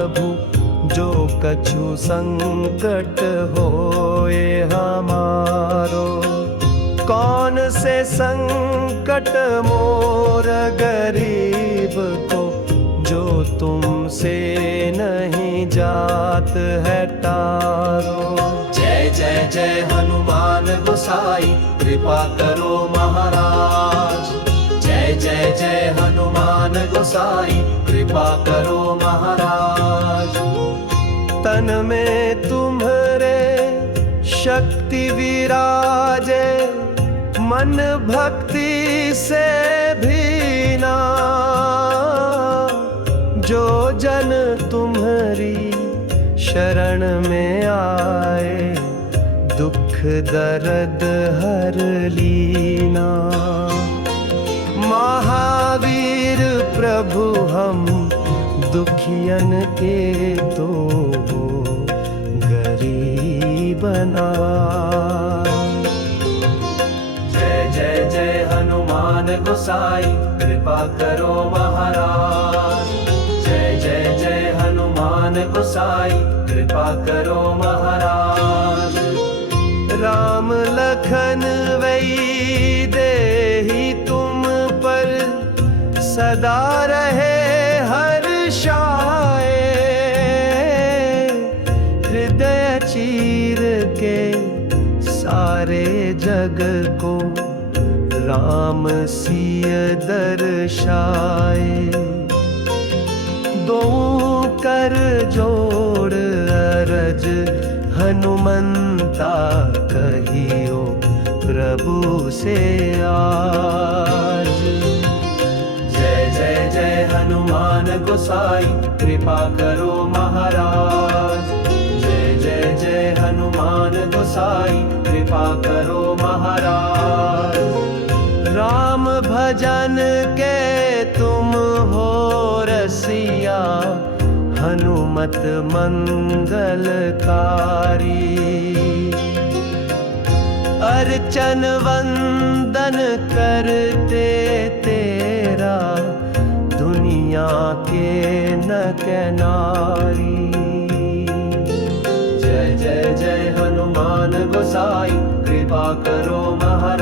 प्रभु जो कछु संकट होए हमारो। कौन से संकट मोर गरीब को जो तुमसे नहीं जात है टारो। जय जय जय हनुमान गोसाई कृपा करो महाराज। जय जय जय हनुमान गोसाई कृपा करो महाराज। तन में तुम्हारे शक्ति विराजे, मन भक्ति से भीना। जो जन तुम्हारी शरण में आए, दुख दर्द हर लीना। महावीर प्रभु हम दुखियन के तो गरीबना। जय जय जय हनुमान गोसाई कृपा करो महाराज। जय जय जय हनुमान गोसाई कृपा करो महाराज। राम लखन वही देहि तुम पर सदा रहे हर्षाए। हृदय चीर के सारे जग को राम सिय दर्शाए। दो कर जोड़ अरज हनुमंता कहियो प्रभु से आज। जय जय जय हनुमान गोसाई कृपा करो महाराज। जय जय जय हनुमान गोसाई कृपा करो महाराज। राम भजन के तुम हो रसिया, हनुमत मंगलकारी। अर्चन वंदन करते तेरा, दुनिया के नर नारी। जय जय जय हनुमान गोसाई कृपा करो महाराज।